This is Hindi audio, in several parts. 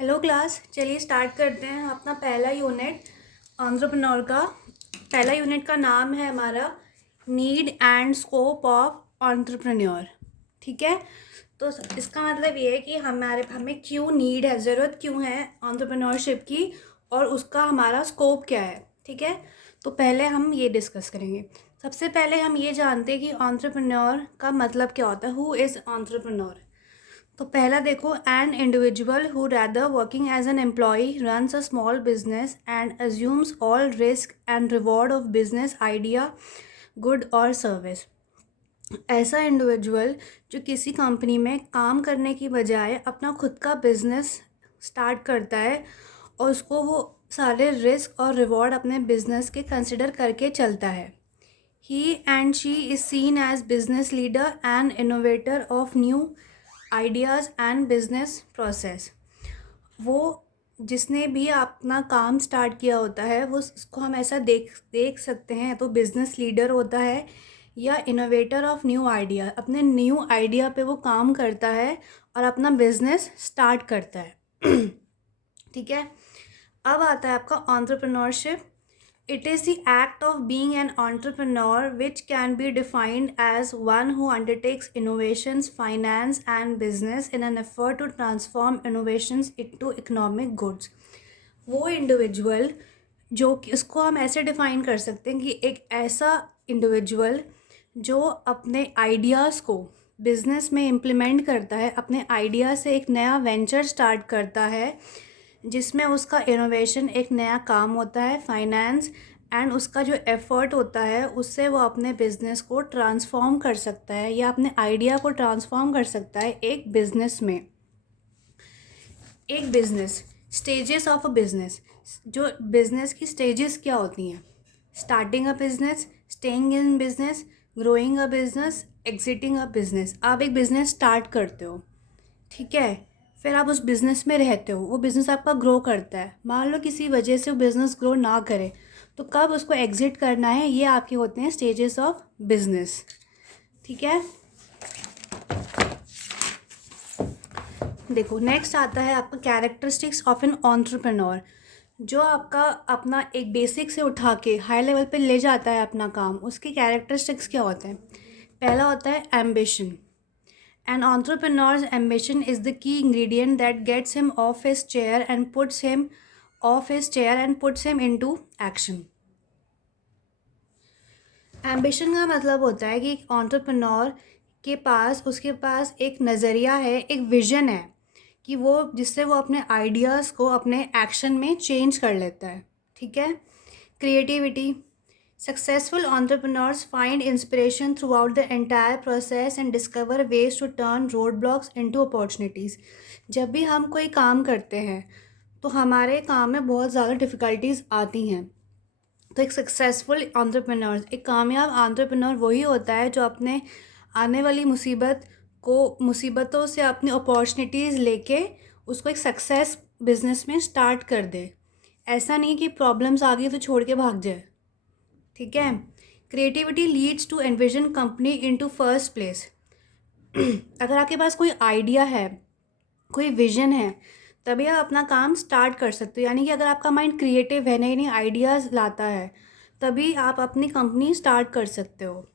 हेलो क्लास, चलिए स्टार्ट करते हैं अपना पहला यूनिट एंटरप्रेन्योर का। पहला यूनिट का नाम है हमारा need and scope of entrepreneur. ठीक है, तो इसका मतलब ये है कि हमें क्यों नीड है, ज़रूरत क्यों है एंटरप्रेन्योरशिप की, और उसका हमारा स्कोप क्या है। ठीक है, तो पहले हम ये डिस्कस करेंगे। सबसे पहले हम ये जानते हैं कि एंटरप्रेन्योर का मतलब क्या होता है। Who is entrepreneur? तो पहला देखो, an individual who rather working as an employ runs a small business and assumes all risk and reward of business idea, good और सर्विस। ऐसा इंडिविजुअल जो किसी कंपनी में काम करने की बजाय अपना खुद का बिजनेस स्टार्ट करता है और उसको वो सारे रिस्क और रिवॉर्ड अपने बिजनेस के कंसिडर करके चलता है। He and she is seen as business leader and innovator of new ideas and business process। वो जिसने भी अपना काम स्टार्ट किया होता है वो उसको हम ऐसा देख देख सकते हैं, तो बिजनेस लीडर होता है या इनोवेटर ऑफ न्यू आइडिया। अपने न्यू आइडिया पे वो काम करता है और अपना बिजनेस स्टार्ट करता है। ठीक है, अब आता है आपका entrepreneurship. It is the act of being an entrepreneur, which can be defined as one who undertakes innovations, finance, and business in an effort to transform innovations into economic goods। वो इंडिविजुअल जो कि उसको हम ऐसे डिफाइन कर सकते हैं कि एक ऐसा इंडिविजुअल जो अपने आइडियाज़ को बिजनेस में इम्प्लीमेंट करता है, अपने आइडिया से एक नया वेंचर स्टार्ट करता है जिसमें उसका इनोवेशन एक नया काम होता है, फाइनेंस एंड उसका जो एफर्ट होता है उससे वो अपने बिजनेस को ट्रांसफॉर्म कर सकता है या अपने आइडिया को ट्रांसफॉर्म कर सकता है एक बिजनेस में। एक business, stages of a business. जो बिजनेस की स्टेजेस क्या होती हैं? Starting a business, staying in business, growing a business, exiting a business. आप एक बिजनेस स्टार्ट करते हो, ठीक है, फिर आप उस बिज़नेस में रहते हो, वो बिज़नेस आपका ग्रो करता है। मान लो किसी वजह से वो बिज़नेस ग्रो ना करे, तो कब उसको एग्ज़िट करना है, ये आपके होते हैं स्टेजेस ऑफ बिज़नेस। ठीक है, देखो नेक्स्ट आता है आपका कैरेक्टरिस्टिक्स ऑफ एन एंटरप्रेन्योर। जो आपका अपना एक बेसिक से उठा के हाई लेवल पे ले जाता है अपना काम, उसके कैरेक्टरिस्टिक्स क्या होते हैं? पहला होता है ambition. An entrepreneur's ambition is the key ingredient that gets him off his chair and puts him into action। Ambition का मतलब होता है कि एक एंटरप्रेन्योर के पास उसके पास एक नज़रिया है, एक विजन है कि वो जिससे वो अपने आइडियाज़ को अपने एक्शन में चेंज कर लेता है। ठीक है, creativity. Successful entrepreneurs find inspiration throughout the entire process and discover ways to turn roadblocks into opportunities। जब भी हम कोई काम करते हैं तो हमारे काम में बहुत ज़्यादा डिफ़िकल्टीज आती हैं। तो एक सक्सेसफुल एंटरप्रेन्योर, एक कामयाब एंटरप्रेन्योर वही होता है जो अपने आने वाली मुसीबतों से अपनी अपॉर्चुनिटीज़ लेके उसको एक सक्सेस बिजनेस में स्टार्ट कर दे। ऐसा नहीं कि प्रॉब्लम्स आ गई तो छोड़ के भाग जाए। ठीक है, creativity leads to envision company into first place. अगर आपके पास कोई आइडिया है, कोई विजन है, तभी आप अपना काम स्टार्ट कर सकते हो। यानी कि अगर आपका माइंड क्रिएटिव है, नई नई आइडियाज़ लाता है, तभी आप अपनी कंपनी स्टार्ट कर सकते हो।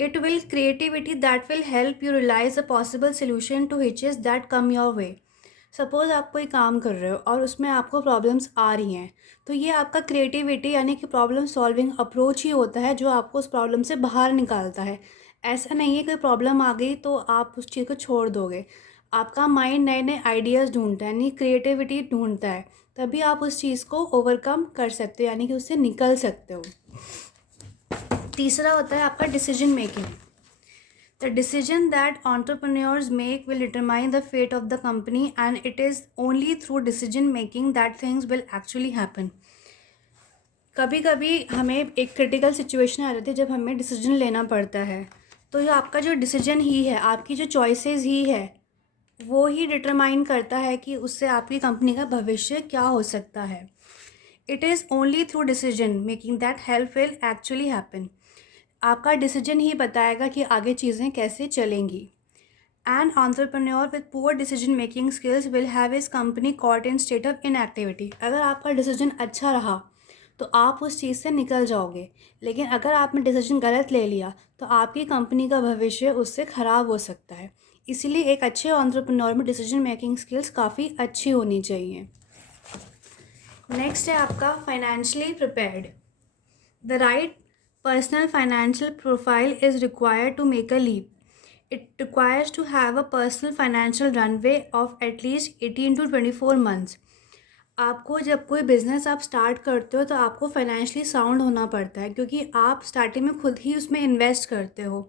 It will creativity that will help you realize a possible solution to hitches that come your way. Suppose आप कोई काम कर रहे हो और उसमें आपको प्रॉब्लम्स आ रही हैं, तो ये आपका क्रिएटिविटी यानी कि प्रॉब्लम सॉल्विंग अप्रोच ही होता है जो आपको उस प्रॉब्लम से बाहर निकालता है। ऐसा नहीं है कि प्रॉब्लम आ गई तो आप उस चीज़ को छोड़ दोगे। आपका माइंड नए नए आइडियाज़ ढूंढता है, यानी क्रिएटिविटी ढूंढता है, तभी आप उस चीज़ को ओवरकम कर सकते हो, यानी कि उससे निकल सकते हो। तीसरा होता है आपका decision making. The decision that entrepreneurs make will determine the fate of the company, and it is only through decision making that things will actually happen। कभी कभी हमें एक क्रिटिकल सिचुएशन आ जाती है जब हमें डिसीजन लेना पड़ता है, तो ये आपका जो डिसीजन ही है, आपकी जो चॉइसेस ही है, वो ही डिटरमाइन करता है कि उससे आपकी कंपनी का भविष्य क्या हो सकता है। It is only through decision making that help will actually happen. आपका डिसीजन ही बताएगा कि आगे चीज़ें कैसे चलेंगी। An entrepreneur with poor decision making skills will have his company caught in state of inactivity. अगर आपका डिसीजन अच्छा रहा तो आप उस चीज़ से निकल जाओगे, लेकिन अगर आपने डिसीजन गलत ले लिया तो आपकी कंपनी का भविष्य उससे ख़राब हो सकता है. इसीलिए एक अच्छे एंटरप्रेन्योर में डिसीजन मेकिंग स्किल्स काफ़ी अच्छी होनी चाहिए. नेक्स्ट है आपका financially prepared. The right personal financial profile is required to make a leap. It requires to have a personal financial runway of at least 18 to 24 months. आपको जब कोई बिज़नेस आप स्टार्ट करते हो तो आपको फाइनेंशियली साउंड होना पड़ता है, क्योंकि आप स्टार्टिंग में खुद ही उसमें इन्वेस्ट करते हो.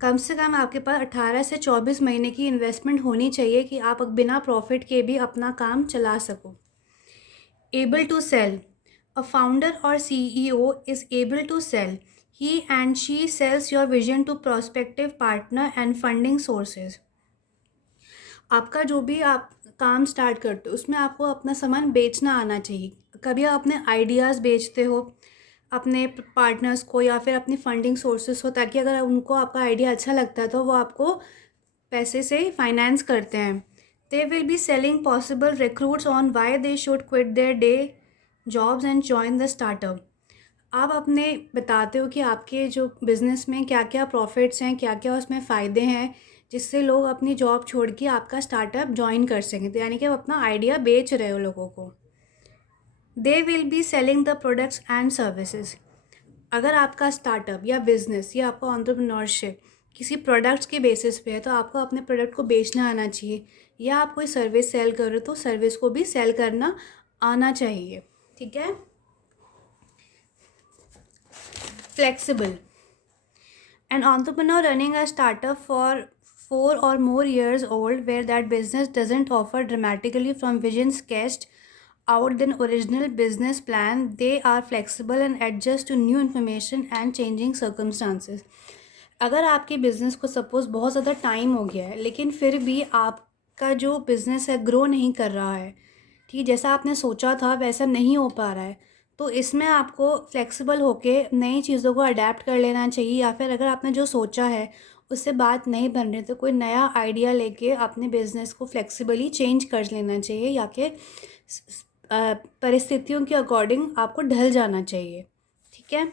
कम से कम आपके पास 18 से 24 महीने की इन्वेस्टमेंट होनी चाहिए कि आप बिना प्रॉफिट के भी अपना काम चला सको. Able to sell. A founder और CEO is able to sell. He and she sells your vision to prospective partner and funding sources. आपका जो भी आप काम स्टार्ट करते हो उसमें आपको अपना सामान बेचना आना चाहिए. कभी आप अपने आइडियाज़ बेचते हो अपने पार्टनर्स को या फिर अपनी फंडिंग सोर्सेस को, ताकि अगर उनको आपका आइडिया अच्छा लगता है तो वो आपको पैसे से फाइनेंस करते हैं. They will be selling possible recruits on why they should quit their day jobs and join the startup. आप अपने बताते हो कि आपके जो बिज़नेस में क्या क्या प्रॉफिट्स हैं, क्या क्या उसमें फ़ायदे हैं, जिससे लोग अपनी जॉब छोड़ के आपका स्टार्टअप ज्वाइन कर सकें. तो यानी कि आप अपना आइडिया बेच रहे हो लोगों को. They will be selling the products and services. अगर आपका स्टार्टअप या बिज़नेस या आपका एंटरप्रेन्योरशिप किसी प्रोडक्ट्स के बेसिस पे है तो आपको अपने प्रोडक्ट को बेचना आना चाहिए, या आप कोई सर्विस सेल कर रहे हो तो सर्विस को भी सेल करना आना चाहिए. ठीक है. Flexible. An entrepreneur running a startup for 4 or more years old where that business doesn't offer dramatically from vision sketched out than original business plan, they are flexible and adjust to new information and changing circumstances. अगर आपके बिज़नेस को सपोज़ बहुत ज़्यादा टाइम हो गया है लेकिन फिर भी आपका जो बिज़नेस है ग्रो नहीं कर रहा है, ठीक है, जैसा आपने सोचा था वैसा नहीं हो पा रहा है, तो इसमें आपको फ्लेक्सिबल होके नई चीज़ों को अडेप्ट कर लेना चाहिए. या फिर अगर आपने जो सोचा है उससे बात नहीं बन रही तो कोई नया आइडिया लेके अपने बिज़नेस को फ्लेक्सिबली चेंज कर लेना चाहिए, या कि परिस्थितियों के अकॉर्डिंग आपको ढल जाना चाहिए. ठीक है.